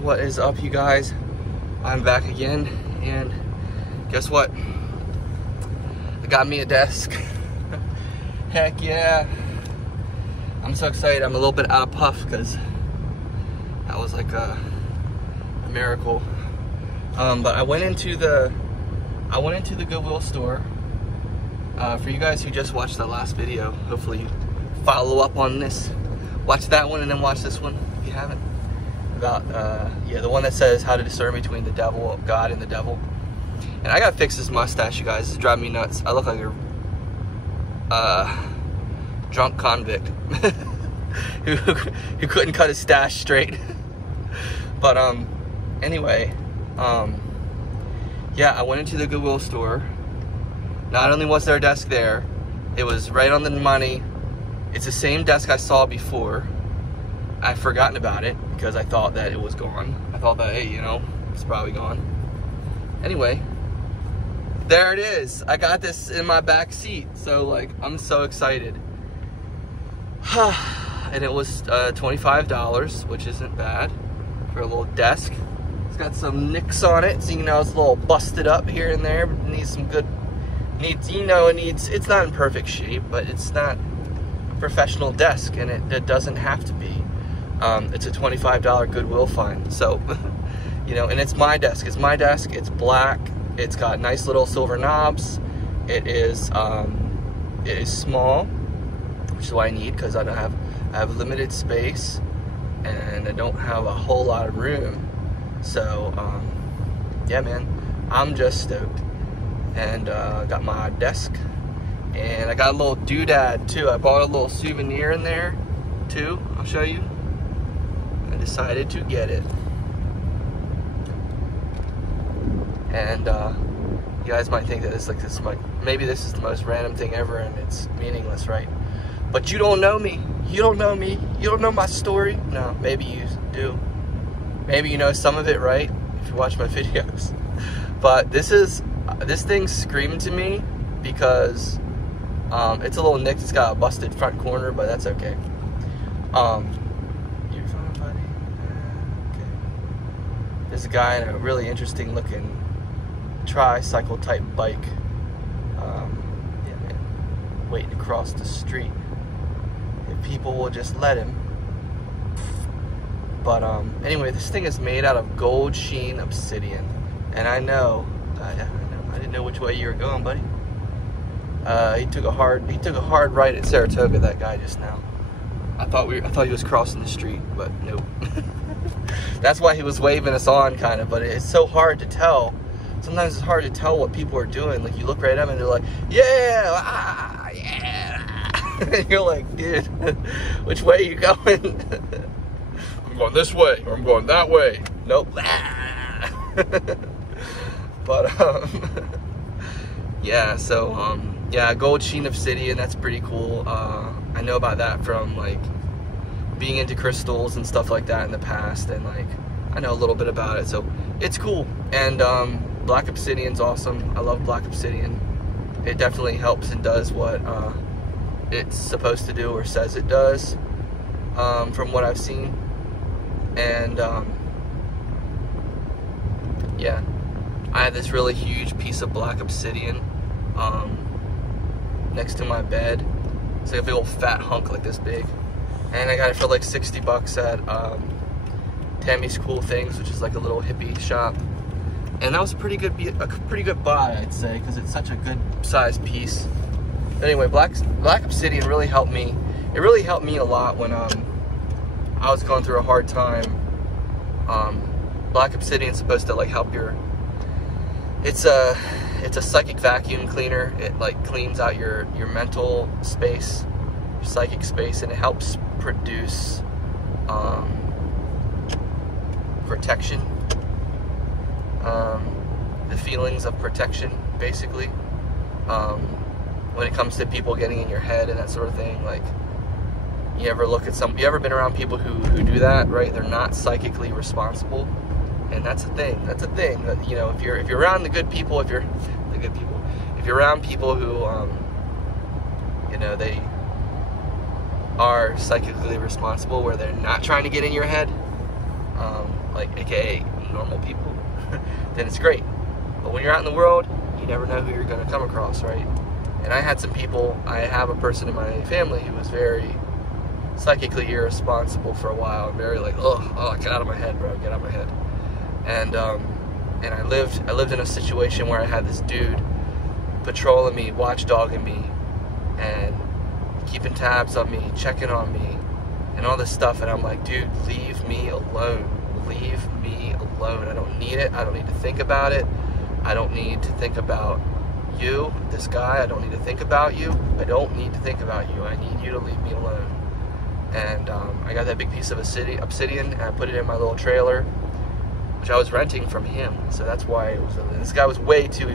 What is up, you guys? I'm back again, and guess what? I got me a desk. Heck yeah. I'm so excited. I'm a little bit out of puff because that was like a miracle. But I went into the Goodwill store. For you guys who just watched that last video, hopefully you follow up on this. Watch that one and then watch this one if you haven't. About the one that says how to discern between the devil, God, and the devil. And I gotta fix this mustache, you guys. It's driving me nuts. I look like a drunk convict who couldn't cut his stash straight. But anyway, yeah, I went into the Goodwill store. Not only was there a desk there, it was right on the money. It's the same desk I saw before. I'd forgotten about it because I thought that it was gone. I thought that, hey, you know, it's probably gone. Anyway, there it is. I got this in my back seat. So, like, I'm so excited. And it was $25, which isn't bad for a little desk. It's got some nicks on it, so you know it's a little busted up here and there. But it needs some good, it's not in perfect shape, but it's not a professional desk, and it doesn't have to be. It's a $25 Goodwill find. So, you know, and it's my desk. It's my desk. It's black. It's got nice little silver knobs. It is small, which is what I need because I have limited space and I don't have a whole lot of room. So, yeah, man, I'm just stoked. And got my desk, and I got a little doodad too. I bought a little souvenir in there too. I'll show you. I decided to get it. And you guys might think that maybe this is the most random thing ever and it's meaningless, right? But you don't know me. You don't know me. You don't know my story. No, maybe you do. Maybe you know some of it, right? If you watch my videos. But this thing screamed to me because it's a little nicked. It's got a busted front corner, but that's okay. You're fine, buddy. Okay. There's a guy in a really interesting looking tricycle type bike. Yeah, man, waiting to cross the street. If people will just let him. But anyway, this thing is made out of gold sheen obsidian, and I know. I didn't know which way you were going, buddy. He took a hard right at Saratoga. That guy just now. I thought he was crossing the street, but nope. That's why he was waving us on, kind of. But it's so hard to tell. Sometimes it's hard to tell what people are doing. Like you look right at them and they're like, yeah, yeah. And you're like, dude, which way are you going? I'm going this way, or I'm going that way. Nope. But yeah, so yeah, gold sheen obsidian, that's pretty cool. I know about that from like being into crystals and stuff like that in the past, and like I know a little bit about it, so it's cool. And black obsidian's awesome. I love black obsidian. It definitely helps and does what it's supposed to do or says it does, from what I've seen. And yeah, I have this really huge piece of black obsidian next to my bed. It's like a big old fat hunk like this big, and I got it for like 60 bucks at Tammy's Cool Things, which is like a little hippie shop. And that was a pretty good buy, I'd say, because it's such a good sized piece. But anyway, black obsidian really helped me. It really helped me a lot when I was going through a hard time. Black obsidian's supposed to like help your. It's a psychic vacuum cleaner. It like cleans out your mental space, your psychic space, and it helps produce protection. The feelings of protection, basically. When it comes to people getting in your head and that sort of thing, like you ever been around people who do that, right? They're not psychically responsible. And that's a thing. That's a thing. That, you know, if you're around the good people, if you're around people who, you know, they are psychically responsible, where they're not trying to get in your head, like AKA normal people, then it's great. But when you're out in the world, you never know who you're going to come across, right? And I had some people, I have a person in my family who was very psychically irresponsible for a while, and very like, oh, get out of my head, bro, get out of my head. And I lived in a situation where I had this dude patrolling me, watchdogging me, and keeping tabs on me, checking on me, and all this stuff. And I'm like, dude, leave me alone. Leave me alone. I don't need it. I don't need to think about it. I don't need to think about you, this guy. I don't need to think about you. I don't need to think about you. I need you to leave me alone. And I got that big piece of obsidian, and I put it in my little trailer, which I was renting from him. So that's why it was. This guy was way too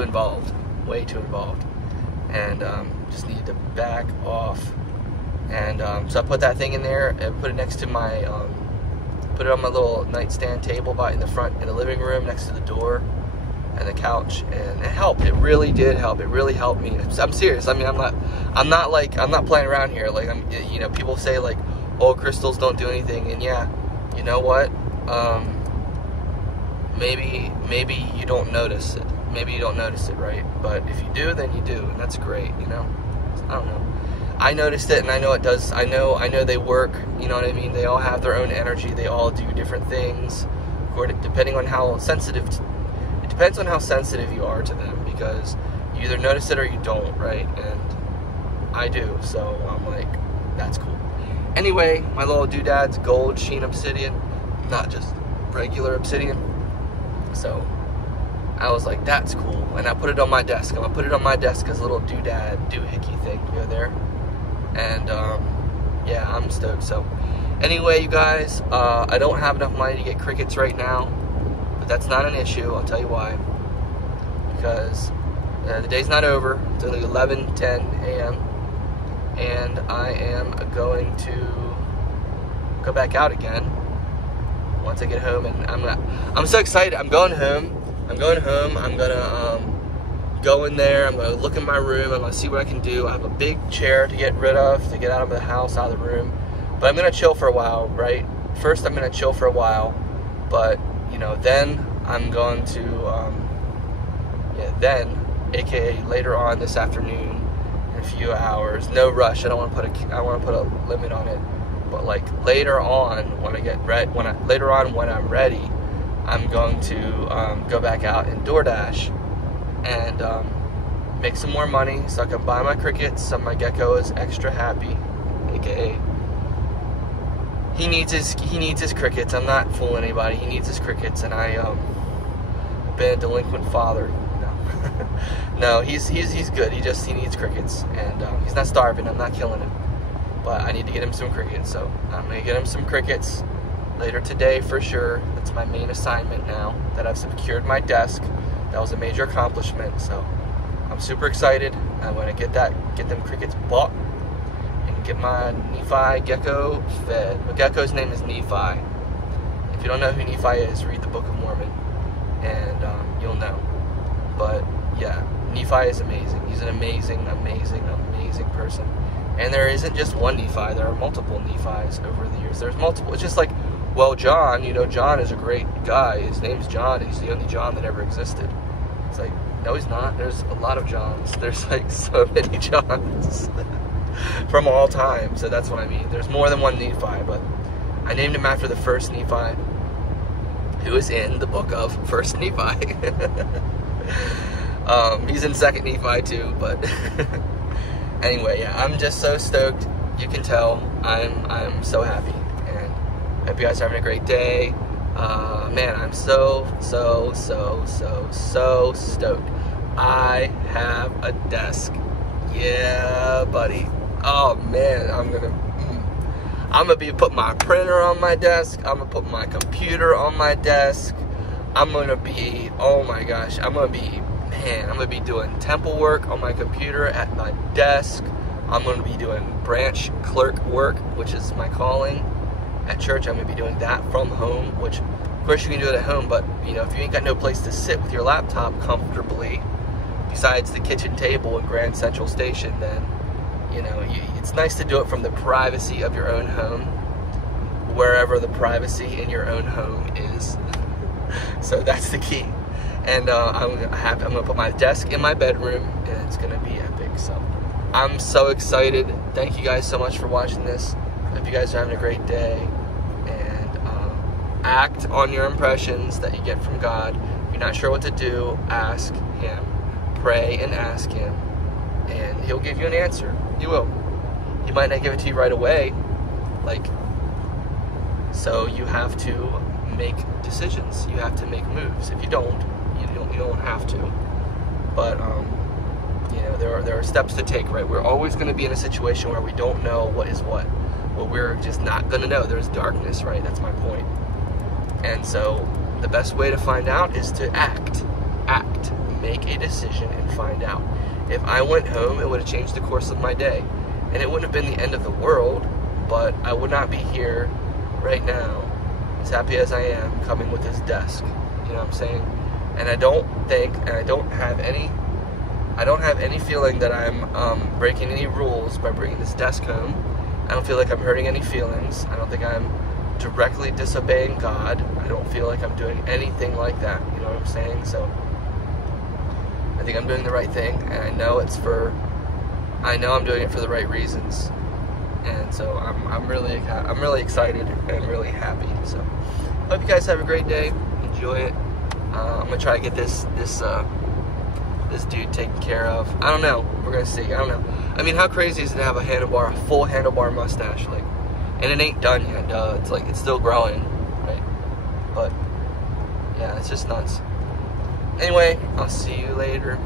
involved. Way too involved. And just needed to back off. And so I put that thing in there and put it next to my, put it on my little nightstand table in the front in the living room next to the door and the couch, and it helped. It really did help. It really helped me. I'm serious. I mean, I'm not playing around here. Like, you know, people say like, oh, crystals don't do anything, and yeah, you know what? Maybe you don't notice it. Maybe you don't notice it, right? But if you do, then you do, and that's great, you know? I don't know. I noticed it, and I know it does. I know they work, you know what I mean? They all have their own energy. They all do different things, depending on how sensitive, it depends on how sensitive you are to them, because you either notice it or you don't, right? And I do, so I'm like, that's cool. Anyway, my little doodad's gold sheen obsidian, not just regular obsidian. So I was like, that's cool. And I put it on my desk. I'm going to put it on my desk as a little doodad, doohickey thing, you know, there. And, yeah, I'm stoked. So, anyway, you guys, I don't have enough money to get crickets right now. But that's not an issue. I'll tell you why. Because the day's not over. It's only 11:10 a.m. And I am going to go back out again once I get home. And I'm so excited. I'm going home. I'm gonna go in there. I'm gonna look in my room. I'm gonna see what I can do. I have a big chair to get rid of, to get out of the house, out of the room. But I'm gonna chill for a while, right? First, I'm gonna chill for a while, but you know, then I'm going to, AKA later on this afternoon, in a few hours. No rush. I want to put a limit on it. But like later on, when I'm ready, I'm going to go back out and DoorDash and make some more money so I can buy my crickets. So my gecko is extra happy, aka he needs his crickets. I'm not fooling anybody. He needs his crickets, and I've been a delinquent father. No, he's good. He needs crickets, and he's not starving. I'm not killing him, but I need to get him some crickets. So I'm gonna get him some crickets later today for sure. That's my main assignment now that I've secured my desk. That was a major accomplishment, so I'm super excited. I'm gonna get them crickets bought and get my Nephi gecko fed. My gecko's name is Nephi. If you don't know who Nephi is, read the Book of Mormon, and you'll know. But yeah, Nephi is amazing. He's an amazing person. And there isn't just one Nephi. There are multiple Nephis over the years. There's multiple. It's just like, well, John, you know, John is a great guy. His name's John. He's the only John that ever existed. It's like, no, he's not. There's a lot of Johns. There's like so many Johns from all time. So that's what I mean. There's more than one Nephi, but I named him after the first Nephi, who is in the book of First Nephi. He's in Second Nephi too, but anyway, yeah, I'm just so stoked. You can tell I'm so happy, and I hope you guys are having a great day. Man, I'm so stoked. I have a desk. Yeah, buddy. Oh man, I'm gonna be putting my printer on my desk. I'm gonna put my computer on my desk. I'm gonna be, oh my gosh, I'm gonna be doing temple work on my computer at my desk. I'm gonna be doing branch clerk work, which is my calling at church. I'm gonna be doing that from home, which of course you can do it at home, but you know, if you ain't got no place to sit with your laptop comfortably besides the kitchen table at Grand Central Station, then you know, it's nice to do it from the privacy of your own home. wherever the privacy in your own home is. So that's the key. And I'm gonna put my desk in my bedroom, and it's gonna be epic. So I'm so excited. Thank you guys so much for watching this. Hope you guys are having a great day, and act on your impressions that you get from God. If you're not sure what to do, ask Him. Pray and ask Him, and He'll give you an answer. He will. He might not give it to you right away, so you have to make decisions. You have to make moves. If you don't, you don't have to. But you know, there are steps to take, right? We're always going to be in a situation where we don't know what is what. Well, we're just not going to know. There's darkness, right? That's my point. And so the best way to find out is to act. Make a decision and find out. If I went home, it would have changed the course of my day. And it wouldn't have been the end of the world, but I would not be here right now, as happy as I am, coming with this desk. You know what I'm saying? And I don't have any feeling that I'm breaking any rules by bringing this desk home. I don't feel like I'm hurting any feelings. I don't think I'm directly disobeying God. I don't feel like I'm doing anything like that. You know what I'm saying? So I think I'm doing the right thing, and I know I'm doing it for the right reasons. And so I'm really excited and really happy. So hope you guys have a great day. Enjoy it. I'm gonna try to get this dude taken care of. I don't know. We're gonna see. I don't know. I mean, how crazy is it to have a full handlebar mustache, and it ain't done yet. It's still growing, right? But yeah, it's just nuts. Anyway, I'll see you later.